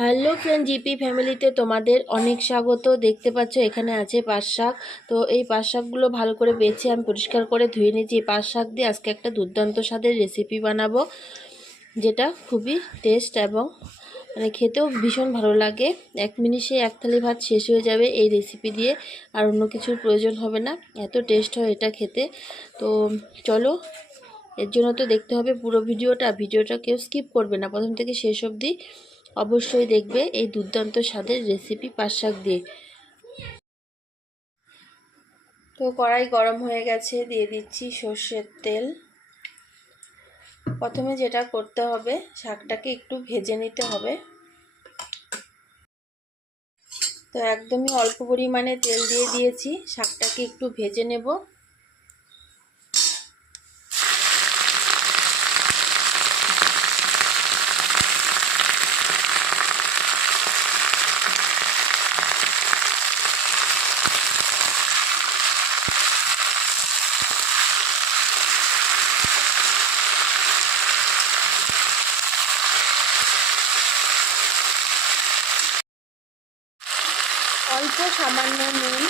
Hello friend, GP ফ্যামিলিতে তোমাদের অনেক স্বাগত। দেখতে পাচ্ছ, এখানে আছে পাট শাক। তো এই পাট শাকগুলো ভালো করে বেছে আমি পরিষ্কার করে ধুয়ে নিয়েছি। এই পাট শাক দিয়ে আজকে একটা দুর্দান্ত স্বাদের রেসিপি বানাবো, যেটা খুবই টেস্ট এবং মানে খেতেও ভীষণ ভালো লাগে। এক মিনিটে এক থালি ভাত শেষ হয়ে যাবে এই রেসিপি দিয়ে, আর অন্য কিছুর প্রয়োজন হবে না। এত টেস্ট হয় এটা খেতে। তো চলো, এর জন্য তো দেখতে হবে পুরো ভিডিওটা। ভিডিওটা কেউ স্কিপ করবে না। প্রথম থেকে শেষ অবধি অবশ্যই দেখবে এই দুর্দান্ত স্বাদের রেসিপি পাট শাক দিয়ে। তো কড়াই গরম হয়ে গেছে, দিয়ে দিচ্ছি সর্ষের তেল। প্রথমে যেটা করতে হবে, শাকটাকে একটু ভেজে নিতে হবে। তো একদমই অল্প পরিমাণে তেল দিয়ে দিয়েছি, শাকটাকে একটু ভেজে নেব। সামান্য নুন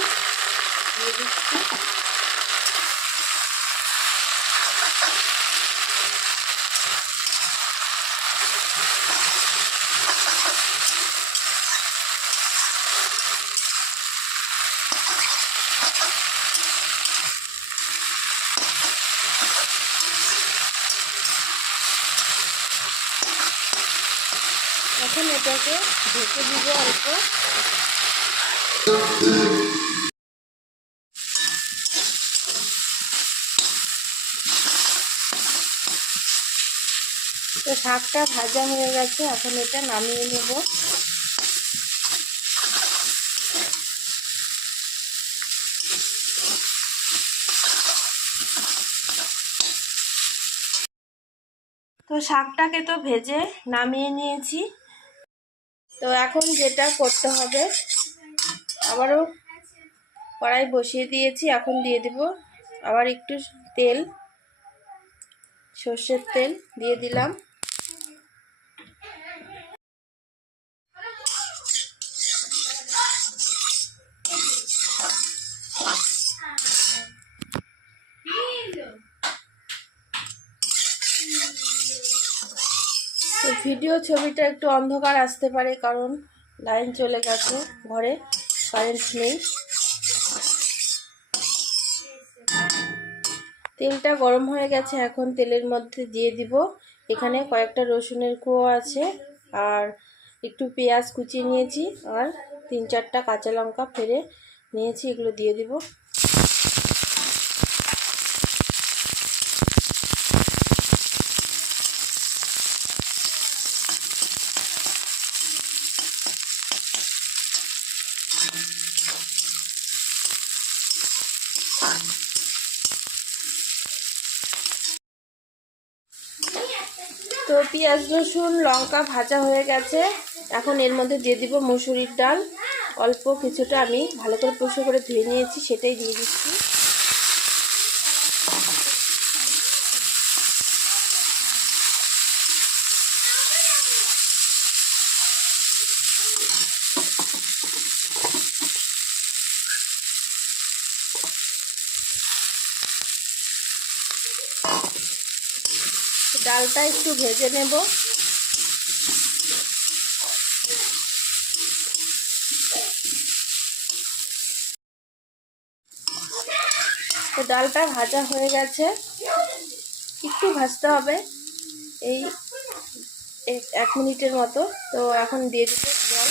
এখন এটাকে ঢেকে দিব অল্প। তো শাকটা ভাজা হয়ে গেছে, এখন এটা নামিয়ে নেব। তো শাকটাকে তো ভেজে নামিয়ে নিয়েছি। তো এখন যেটা করতে হবে আবারও কড়াই বসিয়ে দিয়েছি, এখন দিয়ে দেব আবার একটু তেল, সর্ষের তেল দিয়ে দিলাম। ভিডিও ছবিটা একটু অন্ধকার আসতে পারে কারণ লাইন চলে গেছে ঘরে। কারেন্ট নেই। তেলটা গরম হয়ে গেছে, এখন তেলের মধ্যে দিয়ে দিব। এখানে কয়েকটা রসুনের কুয়ো আছে, আর একটু পেঁয়াজ কুচিয়ে নিয়েছি, আর তিন চারটা কাঁচা লঙ্কা ফেরে নিয়েছি, এগুলো দিয়ে দিব। তো পেঁয়াজ, রসুন, লঙ্কা ভাজা হয়ে গেছে। এখন এর মধ্যে দিয়ে দিব মুসুরির ডাল। অল্প কিছুটা আমি ভালো করে পরিষ্কার করে ধুয়ে নিয়েছি, সেটাই দিয়ে দিচ্ছি। ডালটা একটু ভেজে নেব। তো ডালটা ভাজা হয়ে গেছে। একটু ভাজতে হবে। এই এক মিনিটের মতো। তো এখন দিয়ে দিব জল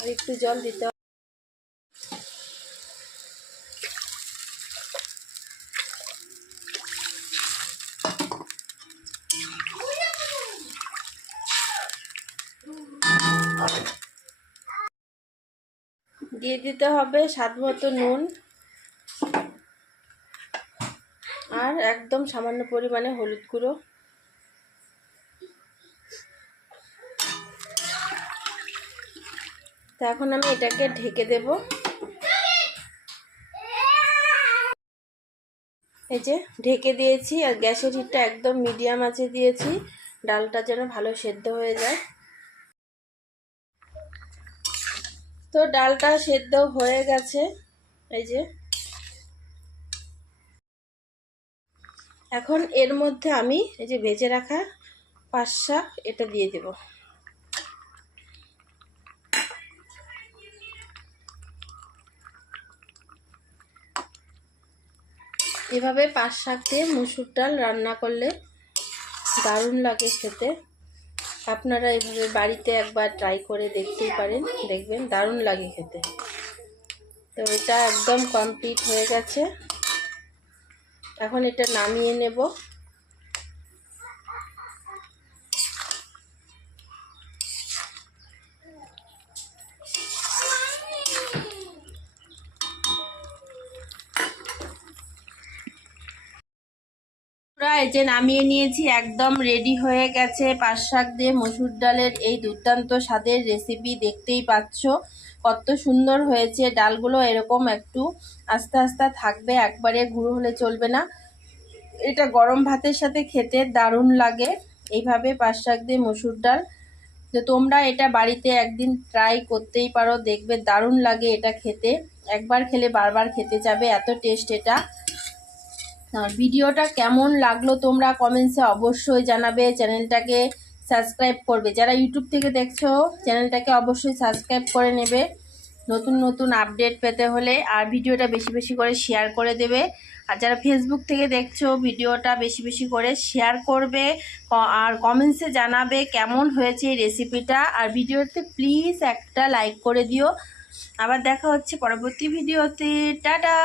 আর একটু জল দিতে দিয়ে দিতে হবে স্বাদ মতো নুন আর একদম সামান্য পরিমাণে হলুদ গুঁড়ো। তো এখন আমি এটাকে ঢেকে দেব। এই যে ঢেকে দিয়েছি আর গ্যাসের হিটটা একদম মিডিয়াম আছে দিয়েছি। ডালটা যেন ভালো সেদ্ধ হয়ে যায়। তো ডালটা সেদ্ধ হয়ে গেছে। এই যে। এখন এর মধ্যে আমি এই যে ভেজে রাখা পাঁচ শাক এটা দিয়ে দেব। এভাবে পাঁচ শাক দিয়ে মুসুর ডাল রান্না করলে দারুণ লাগে খেতে। আপনারা এভাবে বাড়িতে একবার ট্রাই করে দেখতেই পারেন, দেখবেন দারুণ লাগে খেতে। তো এটা একদম কমপ্লিট হয়ে গেছে। এখন এটা নামিয়ে নেব। এই যে নামিয়ে নিয়েছি একদম রেডি হয়ে গেছে। পাঁচ শাক দিয়ে মসুর ডালের এই দুর্দান্ত স্বাদের রেসিপি দেখতেই পাচ্ছ। কত সুন্দর হয়েছে। ডালগুলো এরকম একটু আস্তে আস্তে থাকবে, একবারে গুঁড়ো হলে চলবে না। এটা গরম ভাতের সাথে খেতে দারুণ লাগে। এইভাবে পাঁচ শাক দিয়ে মসুর ডাল। তো তোমরা এটা বাড়িতে একদিন ট্রাই করতেই পারো, দেখবে দারুণ লাগে এটা খেতে। একবার খেলে বারবার খেতে যাবে, এত টেস্ট এটা। ভিডিওটা কেমন লাগল তোমরা কমেন্টসে অবশ্যই জানাবে। চ্যানেলটাকে সাবস্ক্রাইব করবে। যারা ইউটিউব থেকে দেখছ, চ্যানেলটাকে অবশ্যই সাবস্ক্রাইব করে নেবে। নতুন নতুন আপডেট পেতে হলে আর ভিডিওটা বেশি বেশি করে শেয়ার করে দেবে। আর যারা ফেসবুক থেকে দেখছ, ভিডিওটা বেশি বেশি করে শেয়ার করবে। আর কমেন্টসে জানাবে কেমন হয়েছে এই রেসিপিটা আর ভিডিওতে প্লিজ একটা লাইক করে দিও। আবার দেখা হচ্ছে পরবর্তী ভিডিওতে। টাটা!